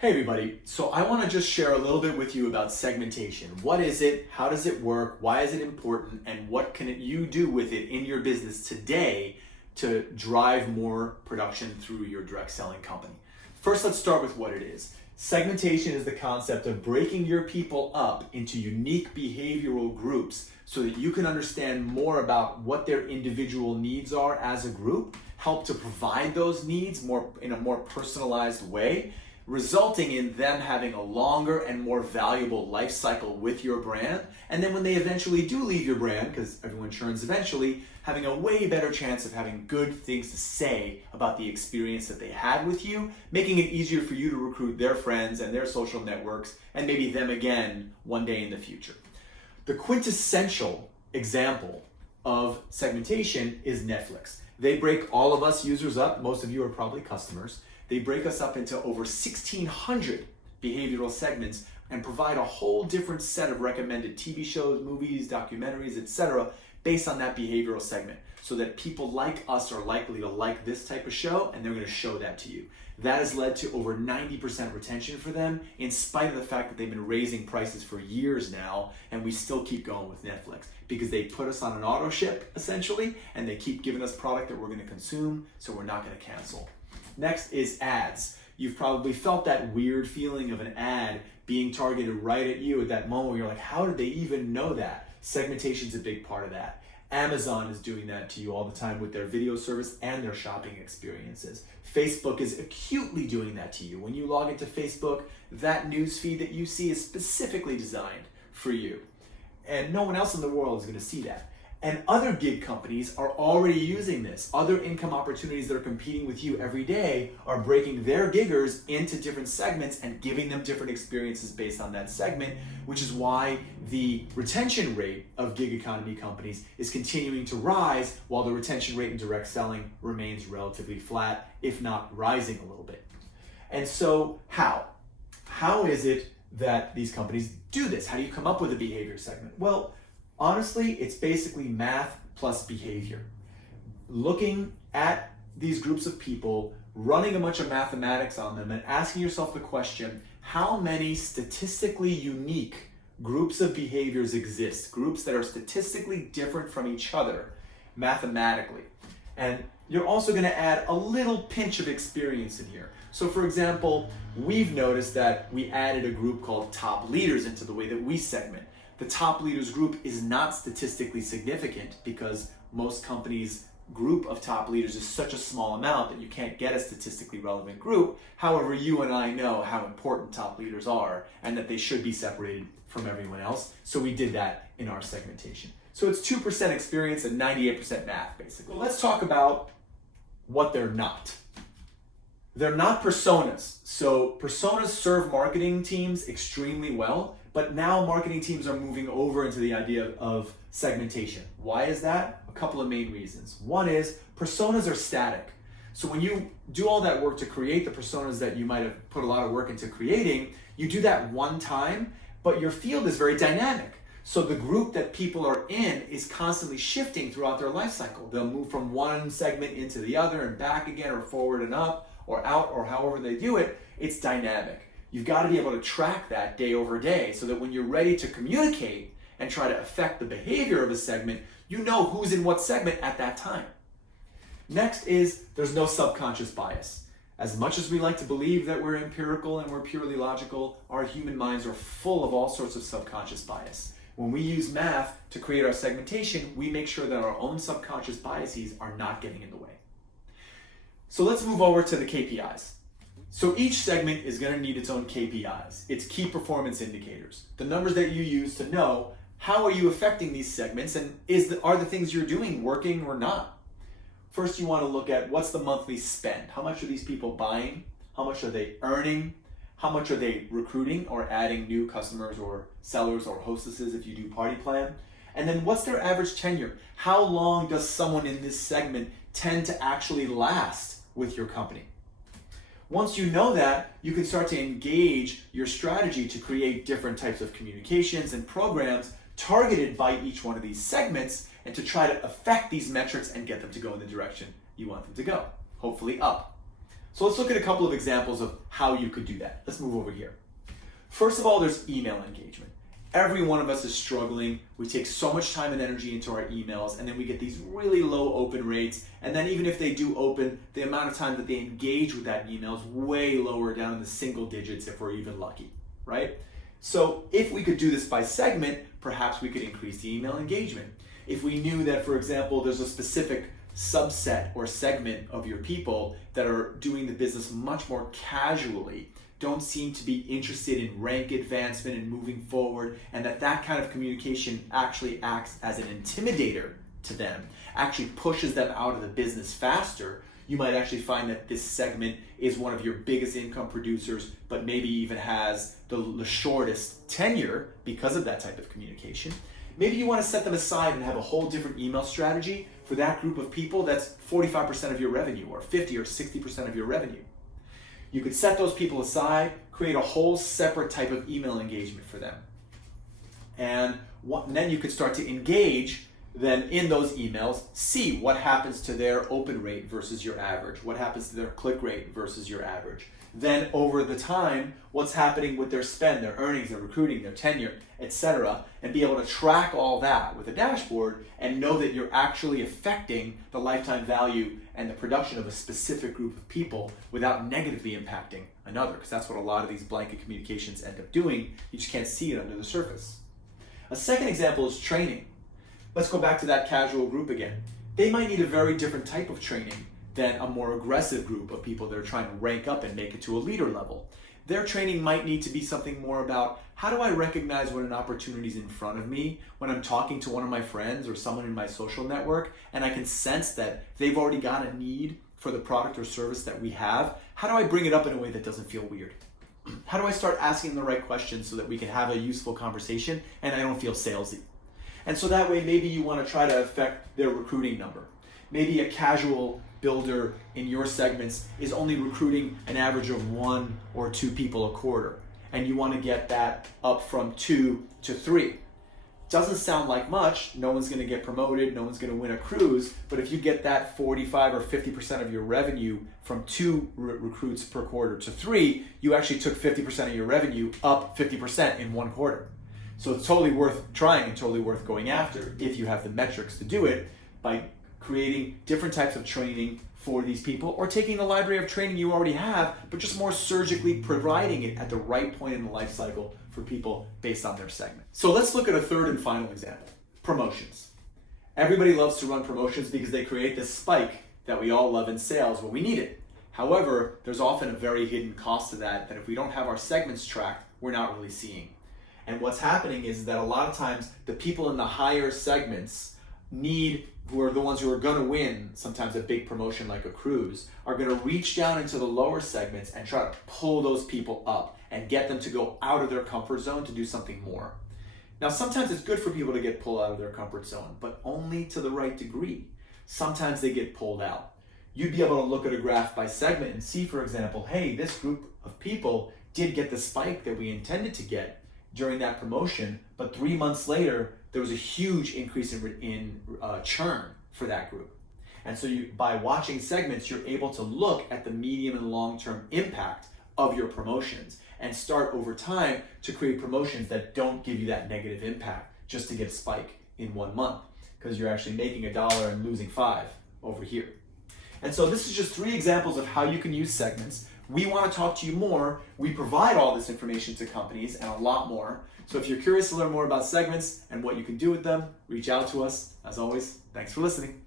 Hey everybody, so I want to just share a little bit with you about segmentation. What is it? How does it work? Why is it important? And what can you do with it in your business today to drive more production through your direct selling company? First, let's start with what it is. Segmentation is the concept of breaking your people up into unique behavioral groups so that you can understand more about what their individual needs are as a group, help to provide those needs in a more personalized way, resulting in them having a longer and more valuable life cycle with your brand. And then when they eventually do leave your brand, because everyone churns eventually, having a way better chance of having good things to say about the experience that they had with you, making it easier for you to recruit their friends and their social networks, and maybe them again one day in the future. The quintessential example of segmentation is Netflix. They break all of us users up. Most of you are probably customers. They break us up into over 1,600 behavioral segments and provide a whole different set of recommended TV shows, movies, documentaries, etc. based on that behavioral segment, so that people like us are likely to like this type of show, and they're going to show that to you. That has led to over 90% retention for them, in spite of the fact that they've been raising prices for years now, and we still keep going with Netflix because they put us on an auto ship, essentially, and they keep giving us product that we're going to consume, so we're not going to cancel. Next is ads. You've probably felt that weird feeling of an ad being targeted right at you at that moment where you're like, how did they even know that? Segmentation's a big part of that. Amazon is doing that to you all the time with their video service and their shopping experiences. Facebook is acutely doing that to you. When you log into Facebook, that news feed that you see is specifically designed for you. And no one else in the world is going to see that. And other gig companies are already using this. Other income opportunities that are competing with you every day are breaking their giggers into different segments and giving them different experiences based on that segment, which is why the retention rate of gig economy companies is continuing to rise while the retention rate in direct selling remains relatively flat, if not rising a little bit. And so how is it that these companies do this? How do you come up with a behavior segment? Well, honestly, it's basically math plus behavior. Looking at these groups of people, running a bunch of mathematics on them, and asking yourself the question, how many statistically unique groups of behaviors exist? Groups that are statistically different from each other mathematically. And you're also going to add a little pinch of experience in here. So for example, we've noticed that we added a group called top leaders into the way that we segment. The top leaders group is not statistically significant because most companies' group of top leaders is such a small amount that you can't get a statistically relevant group. However, you and I know how important top leaders are and that they should be separated from everyone else. So we did that in our segmentation. So it's 2% experience and 98% math, basically. Let's talk about what they're not. They're not personas. So personas serve marketing teams extremely well, but now marketing teams are moving over into the idea of segmentation. Why is that? A couple of main reasons. One is personas are static. So when you do all that work to create the personas that you might have put a lot of work into creating, you do that one time, but your field is very dynamic. So the group that people are in is constantly shifting throughout their life cycle. They'll move from one segment into the other and back again, or forward and up, or out, or however they do it. It's dynamic. You've got to be able to track that day over day so that when you're ready to communicate and try to affect the behavior of a segment, you know who's in what segment at that time. Next is there's no subconscious bias. As much as we like to believe that we're empirical and we're purely logical, our human minds are full of all sorts of subconscious bias. When we use math to create our segmentation, we make sure that our own subconscious biases are not getting in the way. So let's move over to the KPIs. So each segment is going to need its own KPIs, its key performance indicators, the numbers that you use to know how are you affecting these segments and are the things you're doing working or not. First, you want to look at what's the monthly spend. How much are these people buying? How much are they earning? How much are they recruiting or adding new customers or sellers or hostesses if you do party plan? And then what's their average tenure? How long does someone in this segment tend to actually last with your company? Once you know that, you can start to engage your strategy to create different types of communications and programs targeted by each one of these segments and to try to affect these metrics and get them to go in the direction you want them to go, hopefully up. So let's look at a couple of examples of how you could do that. Let's move over here. First of all, there's email engagement. Every one of us is struggling. We take so much time and energy into our emails, and then we get these really low open rates. And then even if they do open, the amount of time that they engage with that email is way lower, down in the single digits if we're even lucky, right? So if we could do this by segment, perhaps we could increase the email engagement. If we knew that, for example, there's a specific subset or segment of your people that are doing the business much more casually, don't seem to be interested in rank advancement and moving forward, and that kind of communication actually acts as an intimidator to them, actually pushes them out of the business faster, you might actually find that this segment is one of your biggest income producers, but maybe even has the shortest tenure because of that type of communication. Maybe you want to set them aside and have a whole different email strategy for that group of people that's 45% of your revenue or 50 or 60% of your revenue. You could set those people aside, create a whole separate type of email engagement for them. And then you could start to engage them in those emails, see what happens to their open rate versus your average, what happens to their click rate versus your average. Then over the time, what's happening with their spend, their earnings, their recruiting, their tenure, etc., and be able to track all that with a dashboard and know that you're actually affecting the lifetime value and the production of a specific group of people without negatively impacting another, because that's what a lot of these blanket communications end up doing. You just can't see it under the surface. A second example is training. Let's go back to that casual group again. They might need a very different type of training than a more aggressive group of people that are trying to rank up and make it to a leader level. Their training might need to be something more about, how do I recognize when an opportunity is in front of me, when I'm talking to one of my friends or someone in my social network, and I can sense that they've already got a need for the product or service that we have. How do I bring it up in a way that doesn't feel weird? How do I start asking the right questions so that we can have a useful conversation and I don't feel salesy? And so that way, maybe you want to try to affect their recruiting number. Maybe a casual builder in your segments is only recruiting an average of 1 or 2 people a quarter, and you want to get that up from 2 to 3. Doesn't sound like much. No one's going to get promoted. No one's going to win a cruise. But if you get that 45 or 50% of your revenue from 2 recruits per quarter to 3, you actually took 50% of your revenue up 50% in 1 quarter. So it's totally worth trying and totally worth going after if you have the metrics to do it, by creating different types of training for these people, or taking the library of training you already have, but just more surgically providing it at the right point in the life cycle for people based on their segment. So let's look at a third and final example, promotions. Everybody loves to run promotions because they create this spike that we all love in sales when we need it. However, there's often a very hidden cost to that if we don't have our segments tracked, we're not really seeing. And what's happening is that a lot of times the people in the higher segments who are the ones who are going to win sometimes a big promotion like a cruise, are going to reach down into the lower segments and try to pull those people up and get them to go out of their comfort zone to do something more. Now, sometimes it's good for people to get pulled out of their comfort zone, but only to the right degree. Sometimes they get pulled out. You'd be able to look at a graph by segment and see, for example, hey, this group of people did get the spike that we intended to get during that promotion, but 3 months later, there was a huge increase in churn for that group. And so by watching segments, you're able to look at the medium and long-term impact of your promotions and start over time to create promotions that don't give you that negative impact just to get a spike in 1 month, because you're actually making $1 and losing 5 over here. And so this is just 3 examples of how you can use segments. We want to talk to you more. We provide all this information to companies and a lot more. So if you're curious to learn more about segments and what you can do with them, reach out to us. As always, thanks for listening.